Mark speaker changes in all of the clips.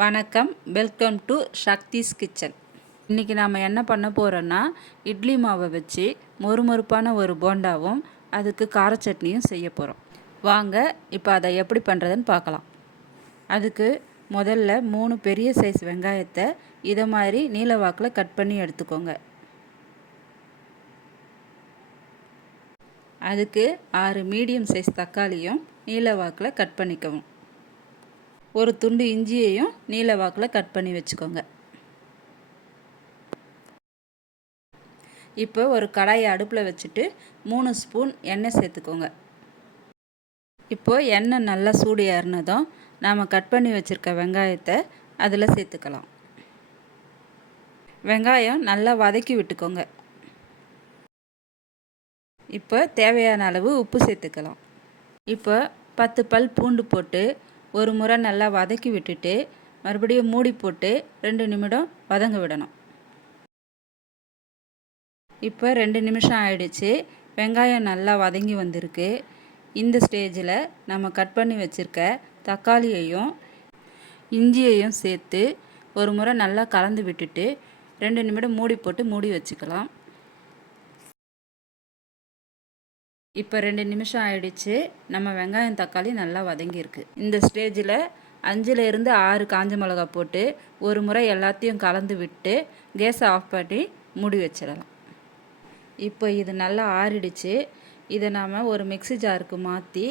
Speaker 1: வணக்கம். Welcome to Sakthi's kitchen இன்றைக்கி நாம் என்ன பண்ண போகிறோன்னா இட்லி மாவை வச்சு மொறுமொறுப்பான ஒரு போண்டாவும் அதுக்கு கார சட்னியும் செய்ய போகிறோம் வாங்க இப்போ அதை எப்படி பண்ணுறதுன்னு பார்க்கலாம். அதுக்கு முதல்ல மூணு பெரிய சைஸ் வெங்காயத்தை இதை மாதிரி நீல வாக்கில் கட் பண்ணி எடுத்துக்கோங்க. அதுக்கு ஆறு மீடியம் சைஸ் தக்காளியும் நீல வாக்கில் கட் பண்ணிக்கவும். ஒரு துண்டு இஞ்சியையும் நீல வாக்கில் கட் பண்ணி வச்சுக்கோங்க. இப்போ ஒரு கடாயை அடுப்பில் வச்சுட்டு மூணு ஸ்பூன் எண்ணெய் சேர்த்துக்கோங்க. இப்போ எண்ணெய் நல்லா சூடு ஏறினதும் நாம் கட் பண்ணி வச்சுருக்க வெங்காயத்தை அதில் சேர்த்துக்கலாம். வெங்காயம் நல்லா வதக்கி விட்டுக்கோங்க. இப்போ தேவையான அளவு உப்பு சேர்த்துக்கலாம். இப்போ பத்து பல் பூண்டு போட்டு ஒரு முறை நல்லா வதக்கி விட்டுட்டு மறுபடியும் மூடி போட்டு ரெண்டு நிமிடம் வதங்க விடணும். இப்போ ரெண்டு நிமிஷம் ஆயிடுச்சு. வெங்காயம் நல்லா வதங்கி வந்திருக்கு. இந்த ஸ்டேஜில் நம்ம கட் பண்ணி வச்சுருக்க தக்காளியையும் இஞ்சியையும் சேர்த்து ஒரு முறை நல்லா கலந்து விட்டுட்டு ரெண்டு நிமிடம் மூடி போட்டு மூடி வச்சுக்கலாம். இப்போ ரெண்டு நிமிஷம் ஆயிடுச்சு. நம்ம வெங்காயம் தக்காளி நல்லா வதங்கியிருக்கு. இந்த ஸ்டேஜில் அஞ்சிலிருந்து ஆறு காஞ்ச மிளகா போட்டு ஒரு முறை எல்லாத்தையும் கலந்து விட்டு கேஸை ஆஃப் பண்ணி மூடி வச்சிடலாம். இப்போ இது நல்லா ஆறிடுச்சு. இதை நாம் ஒரு மிக்சி ஜாருக்கு மாற்றி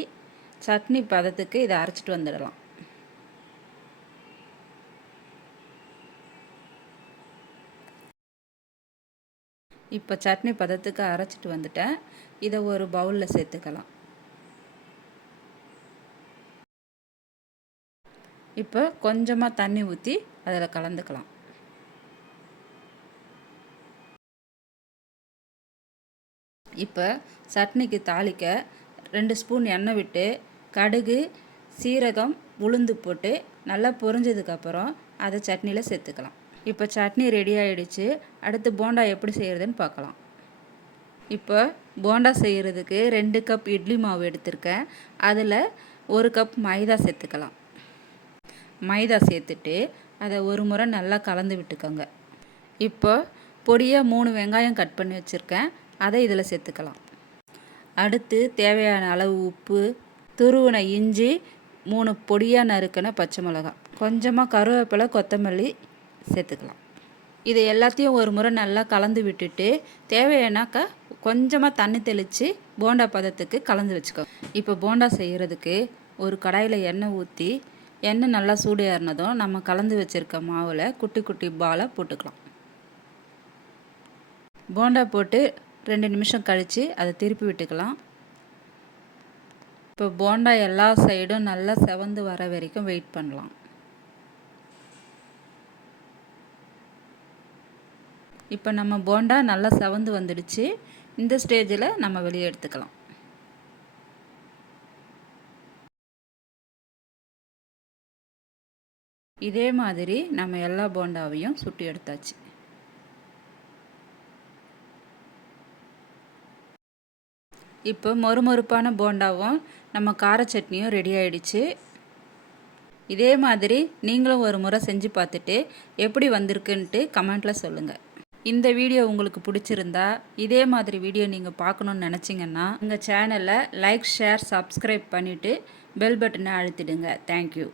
Speaker 1: சட்னி பதத்துக்கு இதை அரைச்சிட்டு வந்துடலாம். இப்போ சட்னி பதத்துக்கு அரைச்சிட்டு வந்துட்டேன். இதை ஒரு பவுலில் சேர்த்துக்கலாம். இப்போ கொஞ்சமாக தண்ணி ஊற்றி அதில் கலந்துக்கலாம். இப்போ சட்னிக்கு தாளிக்க ரெண்டு ஸ்பூன் எண்ணெய் விட்டு கடுகு சீரகம் உளுந்து போட்டு நல்லா பொரிஞ்சதுக்கப்புறம் அதை சட்னியில் சேர்த்துக்கலாம். இப்போ சட்னி ரெடி ஆகிடுச்சு அடுத்து போண்டா எப்படி செய்கிறதுன்னு பார்க்கலாம். இப்போ போண்டா செய்கிறதுக்கு ரெண்டு கப் இட்லி மாவு எடுத்திருக்கேன். அதில் ஒரு கப் மைதா சேர்த்துக்கலாம். மைதா சேர்த்துட்டு அதை ஒரு முறை நல்லா கலந்து விட்டுக்கோங்க. இப்போ பொடியாக மூணு வெங்காயம் கட் பண்ணி வச்சுருக்கேன். அதை இதில் சேர்த்துக்கலாம். அடுத்து தேவையான அளவு உப்பு துருவின இஞ்சி மூணு பொடியாக நறுக்கின பச்சை மிளகாய். கொஞ்சமாக கருவேப்பிலை கொத்தமல்லி சேர்த்துக்கலாம். இது எல்லாத்தையும் ஒரு முறை நல்லா கலந்து விட்டுட்டு தேவையானாக்கா கொஞ்சமாக தண்ணி தெளித்து போண்டா பதத்துக்கு கலந்து வச்சுக்கோ. இப்போ போண்டா செய்கிறதுக்கு ஒரு கடாயில் எண்ணெய் ஊற்றி எண்ணெய் நல்லா சூடு ஏறினதும் நம்ம கலந்து வச்சுருக்க மாவில் குட்டி குட்டி பாலை போட்டுக்கலாம். போண்டா போட்டு ரெண்டு நிமிஷம் கழித்து அதை திருப்பி விட்டுக்கலாம். இப்போ போண்டா எல்லா சைடும் நல்லா செவந்து வர வரைக்கும் வெயிட் பண்ணலாம். இப்போ நம்ம போண்டா நல்லா செவந்து வந்துடுச்சு. இந்த ஸ்டேஜில் நம்ம வெளியே எடுத்துக்கலாம். இதே மாதிரி நம்ம எல்லா போண்டாவையும் சுட்டி எடுத்தாச்சு. இப்போ மொறுமொறுப்பான போண்டாவும் நம்ம கார சட்னியும் ரெடி ஆயிடுச்சு. இதே மாதிரி நீங்களும் ஒரு முறை செஞ்சு பார்த்துட்டு எப்படி வந்திருக்குன்ட்டு கமெண்ட்டில் சொல்லுங்கள் இந்த வீடியோ உங்களுக்கு பிடிச்சிருந்தா இதே மாதிரி வீடியோ நீங்கள் பார்க்கணுன்னு நினச்சிங்கன்னா எங்கள் சேனலை லைக் ஷேர் சப்ஸ்கிரைப் பண்ணிவிட்டு பெல் பட்டனை அழுத்திடுங்க. Thank you